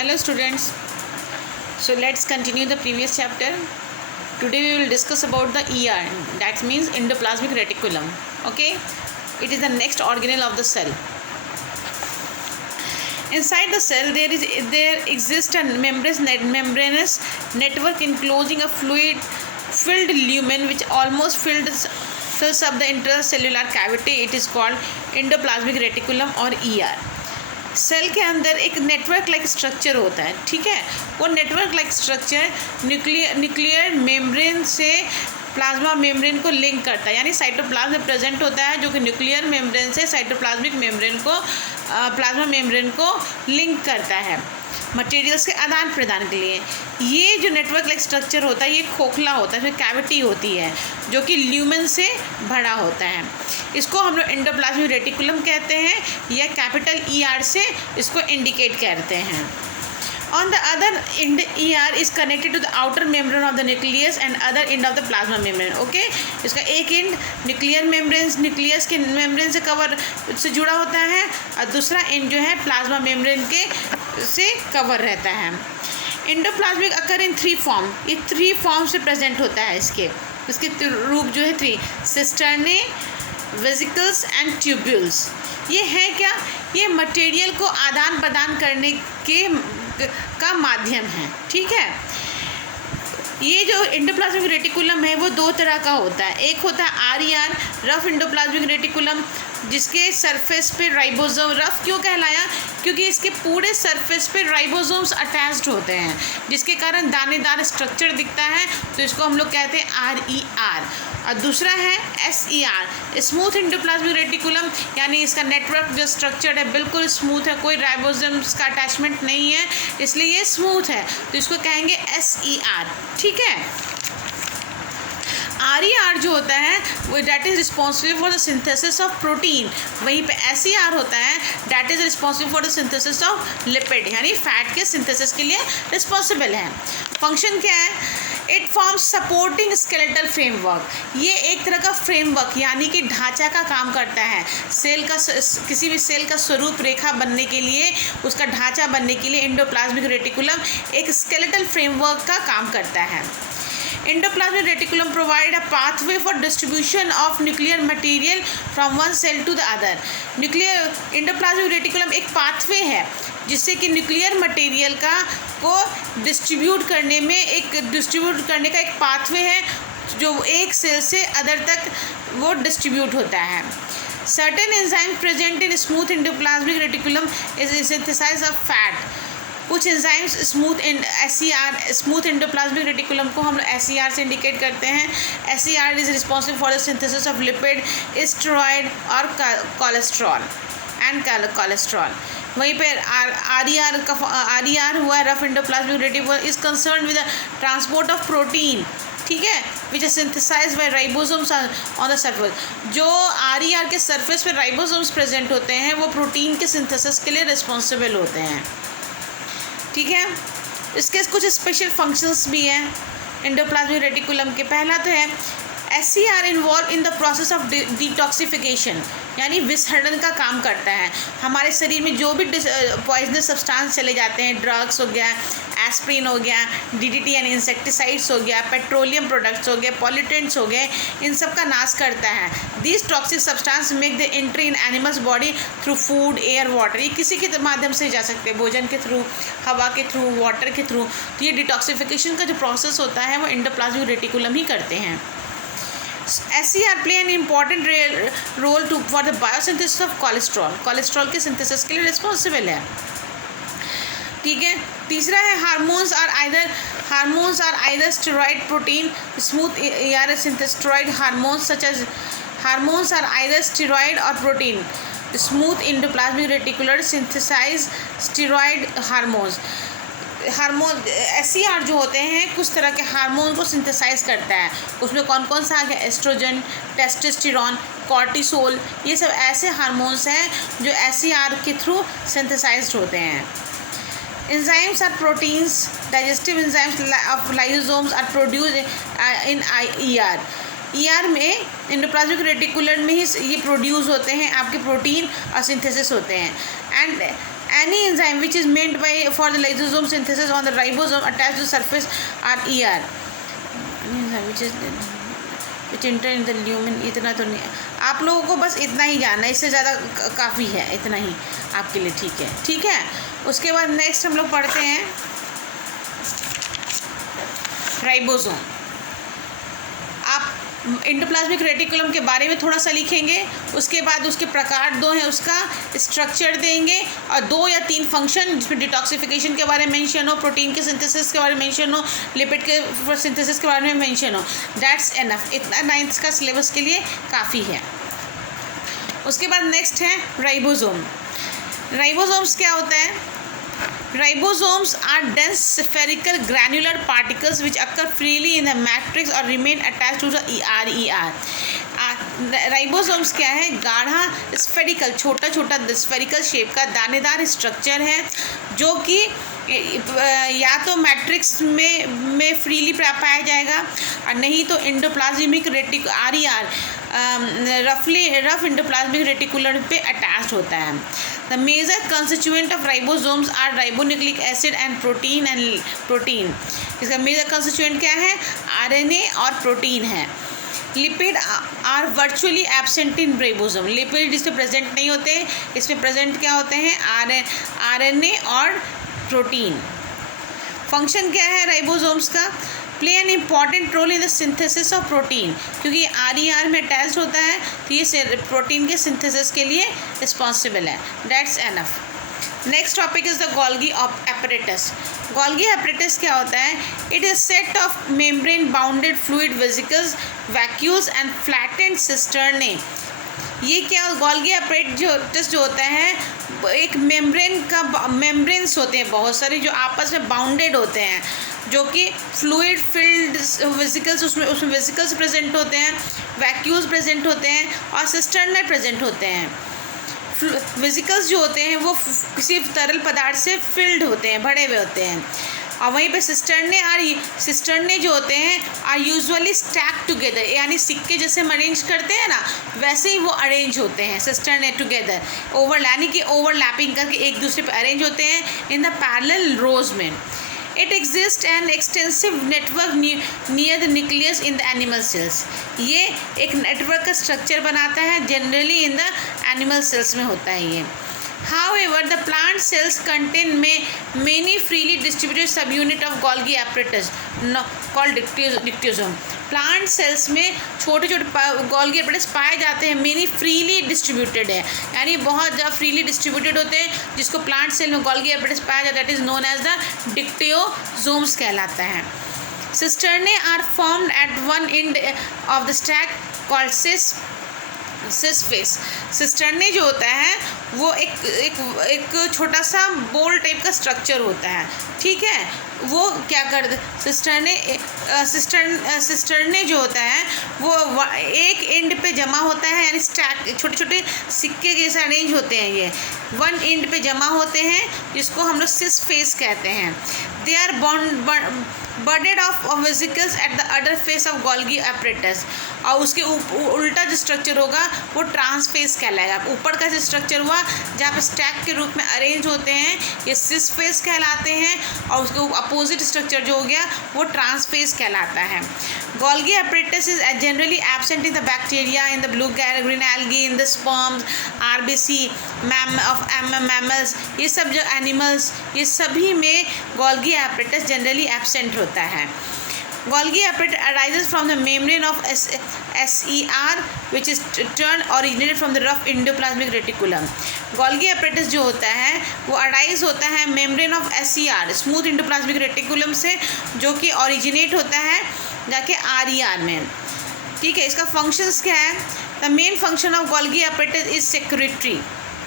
Hello students. So let's continue the previous chapter. Today we will discuss about the ER, that means endoplasmic reticulum. Okay, it is the next organelle of the cell. Inside the cell there exists a membranous network enclosing a fluid filled lumen which almost fills up the intracellular cavity. It is called endoplasmic reticulum or ER. Cell के अंदर एक network like structure होता है, ठीक है. वो network like structure nuclear membrane से plasma membrane को लिंक करता है, यानी साइटोप्लाज्म में प्रेजेंट होता है जो कि न्यूक्लियर मेम्ब्रेन से साइटोप्लाज्मिक मेम्ब्रेन को प्लाज्मा मेम्ब्रेन को लिंक करता है मटेरियल्स के आदान प्रदान के लिए. ये जो नेटवर्क लाइक स्ट्रक्चर होता है ये खोखला होता है, फिर कैविटी होती है जो कि ल्यूमेन से भरा होता है. इसको हम लोग एंडोप्लाज्मिक रेटिकुलम कहते हैं या कैपिटल ER से इसको इंडिकेट करते हैं. On the other end, ER is connected to the outer membrane of the nucleus and other end of the plasma membrane. Okay, इसका एक एंड न्यूक्लियस के मेम्ब्रेन से कवर से जुड़ा होता है और दूसरा एंड जो है प्लाज्मा मेम्ब्रेन के से कवर रहता है. एंडोप्लाज्मिक अकर इन 3 फॉर्म, ये 3 फॉर्म से प्रेजेंट होता है. इसके रूप जो है 3: सिस्टर्ने, वेसिकल्स एंड ट्यूब्यूल्स. ये है क्या? ये मटेरियल को आदान प्रदान करने का माध्यम है, ठीक है. ये जो एंडोप्लाज्मिक रेटिकुलम है वो 2 तरह का होता है. एक होता है RER, रफ एंडोप्लाज्मिक रेटिकुलम, जिसके सरफेस पे राइबोसोम. रफ क्यों कहलाया? क्योंकि इसके पूरे सरफेस पे राइबोसोम्स अटैच्ड होते हैं जिसके कारण दानेदार स्ट्रक्चर दिखता है, तो इसको हम लोग कहते हैं RER. और दूसरा है SER, स्मूथ एंडोप्लाज्मिक रेटिकुलम, यानी इसका नेटवर्क जो स्ट्रक्चर है बिल्कुल स्मूथ है, कोई राइबोसोम्स का अटैचमेंट नहीं है, इसलिए ये स्मूथ है, तो इसको कहेंगे SER, ठीक है. RER जो होता है वो that is responsible for the synthesis of protein. वहीं पे SER होता है that is responsible for the synthesis of lipid, यानी फैट के सिंथेसिस के लिए रिस्पॉन्सिबल है. फंक्शन क्या है? It forms supporting skeletal framework. ये एक तरह का फ्रेमवर्क यानी कि ढांचा का काम करता है. सेल का किसी भी सेल का स्वरूप रेखा बनने के लिए, उसका ढांचा बनने के लिए एंडोप्लाज्मिक रेटिकुलम एक स्केलेटल फ्रेमवर्क का काम करता है. Endoplasmic reticulum provide a pathway for distribution of nuclear material from one cell to the other. Endoplasmic reticulum एक पाथवे है जिससे कि न्यूक्लियर मटेरियल को डिस्ट्रीब्यूट करने का एक पाथवे है जो एक सेल से अदर तक वो डिस्ट्रीब्यूट होता है. Certain enzymes present in smooth endoplasmic reticulum is synthesis of fat. कुछ एंजाइम्स स्मूथ एंडोप्लाज्मिक रेटिकुलम को हम SER से इंडिकेट करते हैं. SER is responsible for the synthesis of lipid, steroid और कोलेस्ट्रॉल. वहीं पर RER हुआ rough endoplasmic reticulum is concern with the transport of protein, ठीक है, which is synthesized by ribosomes on the surface. जो RER के सरफेस पर ribosomes present होते हैं वो प्रोटीन के सिंथेसिस के लिए रिस्पॉन्सिबल होते हैं, ठीक है. इसके कुछ स्पेशल फंक्शंस भी हैं एंडोप्लाज्मिक रेटिकुलम के. पहला तो है SER involve in the process of detoxification, यानी विसर्जन का काम करता है. हमारे शरीर में जो भी पॉइजनस सब्सटेंस चले जाते हैं, ड्रग्स हो गया, एस्प्रिन हो गया, DDT यानी इंसेक्टिसाइड्स हो गया, पेट्रोलियम प्रोडक्ट्स हो गए, पॉल्यूटेंट्स हो गए, इन सब का नाश करता है. This toxic substance make the entry in animals body through food, air, water. ये किसी के माध्यम से जा सकते हैं, भोजन के थ्रू, हवा के थ्रू, वाटर के थ्रू. तो ये डिटॉक्सिफिकेशन का जो प्रोसेस होता है वो एंडोप्लाज्मिक रेटिकुलम ही करते हैं. SER play an important role for the biosynthesis of cholesterol. Cholesterol के सिंथेसिस के लिए रिस्पॉन्सिबल है, ठीक है. तीसरा है hormones are either steroid protein smooth ER steroid hormones such as hormones are either steroid or protein. Smooth endoplasmic reticular synthesize steroid hormones. SER जो होते हैं कुछ तरह के हार्मोन को सिंथेसाइज करता है. उसमें कौन कौन सा आ गया? Estrogen, testosterone, cortisol. ये सब ऐसे हार्मोन्स हैं जो SER के थ्रू सिंथेसाइज्ड होते हैं. Enzymes are proteins, digestive enzymes of lysosomes are produced in ER में एंडोप्लाज्मिक रेटिकुलम में ही ये प्रोड्यूस होते हैं आपके प्रोटीन और सिंथेसिस होते हैं. any enzyme which is meant by for the lysosome synthesis on the ribosome attached to the surface are ER. Any enzyme which enter in the lumen. इतना तो नहीं, आप लोगों को बस इतना ही जानना है, इससे ज़्यादा काफ़ी है, इतना ही आपके लिए ठीक है, ठीक है। उसके बाद नेक्स्ट हम लोग पढ़ते हैं राइबोसोम। आप एंडोप्लाज्मिक रेटिकुलम के बारे में थोड़ा सा लिखेंगे, उसके बाद उसके प्रकार 2 हैं, उसका स्ट्रक्चर देंगे और 2 या 3 फंक्शन जिसमें डिटॉक्सिफिकेशन के बारे में मेंशन हो, प्रोटीन के सिंथेसिस के बारे में मेंशन हो, लिपिड के सिंथेसिस के बारे में मेंशन हो। दैट्स एनफ, इतना 9th का सिलेबस के लिए काफ़ी है। उसके बाद नेक्स्ट है राइबोसोम। राइबोसोम्स क्या होता है? Ribosomes are dense spherical granular particles which occur freely in the matrix or remain attached to the RER. Ribosomes क्या है? गाढ़ा स्फेरिकल, छोटा छोटा स्फेरिकल शेप का दानेदार स्ट्रक्चर है जो कि या तो मैट्रिक्स में फ्रीली पाया जाएगा और नहीं तो endoplasmic RER rough endoplasmic reticular पे अटैच्ड होता है। The major constituent of ribosomes are ribonucleic acid and protein. इसका मेजर कंस्टिट्यूएंट क्या है? RNA और प्रोटीन है। Lipid are virtually absent in ribosome. Lipid इसमें प्रेजेंट नहीं होते, इसमें प्रेजेंट क्या होते हैं? RNA और प्रोटीन। फंक्शन क्या है राइबोसोम्स का? Play an important role in the synthesis of protein, क्योंकि RER में अटैच होता है तो ये प्रोटीन के सिंथेसिस के लिए रिस्पॉन्सिबल है। That's enough. Next topic is the Golgi apparatus। Golgi apparatus क्या होता है? It is set of membrane bounded fluid vesicles, vacuoles and flattened cisternae. ये क्या गोल्गी apparatus जो होता है एक मेम्ब्रेन्स होते हैं बहुत सारे जो आपस में बाउंडेड होते हैं, जो कि फ्लूइड फिल्ड वेसिकल्स, उसमें वेसिकल्स प्रेजेंट होते हैं, वैक्यूल्स प्रेजेंट होते हैं और सिस्टर्ने प्रेजेंट होते हैं। वेसिकल्स जो होते हैं वो किसी तरल पदार्थ से फिल्ड होते हैं, भरे हुए होते हैं, और वहीं पे सिस्टर्ने जो होते हैं आर यूजुअली स्टैक टुगेदर, यानी सिक्के जैसे हम अरेंज करते हैं ना वैसे ही वो अरेंज होते हैं सिस्टर्ने टुगेदर, यानी कि ओवरलैपिंग करके एक दूसरे पे अरेंज होते हैं इन द पैरेलल रोज में। It exist an extensive network near the nucleus in the animal cells. ये एक नेटवर्क का स्ट्रक्चर बनाता है, generally in the animal cells में होता है ये। However, the plant cells contain many freely distributed subunit of Golgi apparatus called dictysome. Plant cells में छोटे छोटे गोल्गी apparatus पाए जाते हैं, मेनी फ्रीली डिस्ट्रीब्यूटेड है, यानी बहुत ज़्यादा फ्रीली डिस्ट्रीब्यूटेड होते हैं, जिसको प्लांट सेल में गोल्गी apparatus पाया जाता है, that is known as the dictyosomes कहलाता है। Cisternae are formed at one end of the stack called cis face. Cisternae जो होता है वो एक छोटा सा बोल टाइप का स्ट्रक्चर होता है, ठीक है। वो क्या कर सिस्टर्ने जो होता है वो एक एंड पे जमा होता है, यानी स्टैक छोटे छोटे सिक्के जैसे अरेंज होते हैं, ये वन एंड पे जमा होते हैं, जिसको हम लोग सिस फेस कहते हैं। They are budded off vesicles at the other face of Golgi apparatus, और उसके उल्टा जो स्ट्रक्चर होगा वो ट्रांसफेस कहलाएगा। ऊपर का जो स्ट्रक्चर हुआ जहाँ पे स्टैक के रूप में अरेंज होते हैं ये सिस फेस कहलाते हैं, और उसके अपोजिट स्ट्रक्चर जो हो गया वो ट्रांसफेस कहलाता है। Golgi apparatus is generally absent in the bacteria, in the blue green algae, in the sperms, RBC of mammals, ये सब जो एनिमल्स, ये सभी में गोल्गी apparatus जनरली एब्सेंट होता है। Golgi apparatus arises from the membrane of SER, which is originated from the rough endoplasmic reticulum. Golgi apparatus जो होता है वो अराइज होता है membrane of SER, smooth endoplasmic reticulum से, जो कि ओरिजिनेट होता है जाके RER में, ठीक है। इसका फंक्शंस क्या है? The main function of Golgi apparatus is secretory,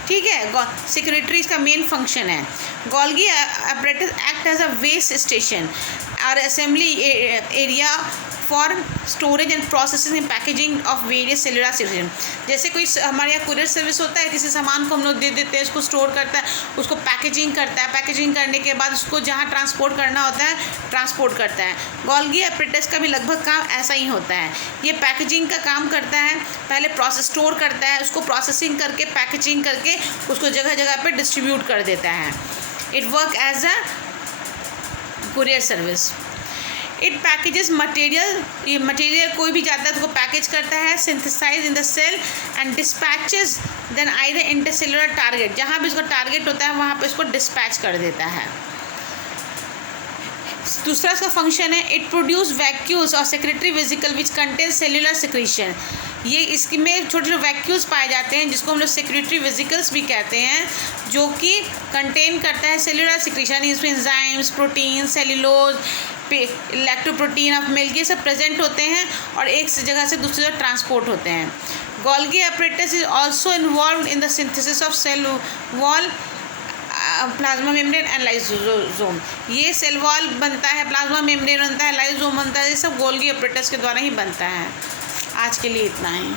ठीक है। सेक्रेटरी इसका मेन फंक्शन है। Golgi apparatus act as a waste station और assembly area for storage and processing and packaging of various cellular system. जैसे कोई हमारे यहाँ कुरियर सर्विस होता है, किसी सामान को हम लोग दे देते हैं, उसको स्टोर करता है, उसको पैकेजिंग करता है, पैकेजिंग करने के बाद उसको जहाँ ट्रांसपोर्ट करना होता है ट्रांसपोर्ट करता है। गोल्गी एपरेटस का भी लगभग काम ऐसा ही होता है। ये पैकेजिंग का काम करता है, पहले प्रोसेस स्टोर करता है, उसको प्रोसेसिंग करके पैकेजिंग करके उसको जगह जगह पे डिस्ट्रीब्यूट कर देता है। It work as a courier service. It packages material, ये मटेरियल कोई भी जाता है तो उसको पैकेज करता है, synthesize in the cell and dispatches then either intercellular target, जहाँ भी उसका टारगेट होता है वहाँ पे उसको डिस्पैच कर देता है। दूसरा इसका फंक्शन है, इट प्रोड्यूस वैक्यूल्स और secretary vesicle which contain cellular secretion. ये इसमें छोटे छोटे वैक्यूल्स पाए जाते हैं जिसको हम लोग सेक्रेटरी वेसिकल्स भी कहते हैं, जो कि कंटेन करता है सेलुलर सिक्रीशन। इसमें enzymes, protein, cellulose, lactoprotein of milk, ये सब प्रेजेंट होते हैं और एक जगह से दूसरी जगह ट्रांसपोर्ट होते हैं। Golgi apparatus is also involve in the synthesis of cell wall, plasma membrane and lysosome. ये सेल वॉल बनता है, प्लाज्मा मेम्ब्रेन बनता है, लाइसोसोम बनता है, ये सब गोल्गी एपरेटस के द्वारा ही बनता है। आज के लिए इतना ही।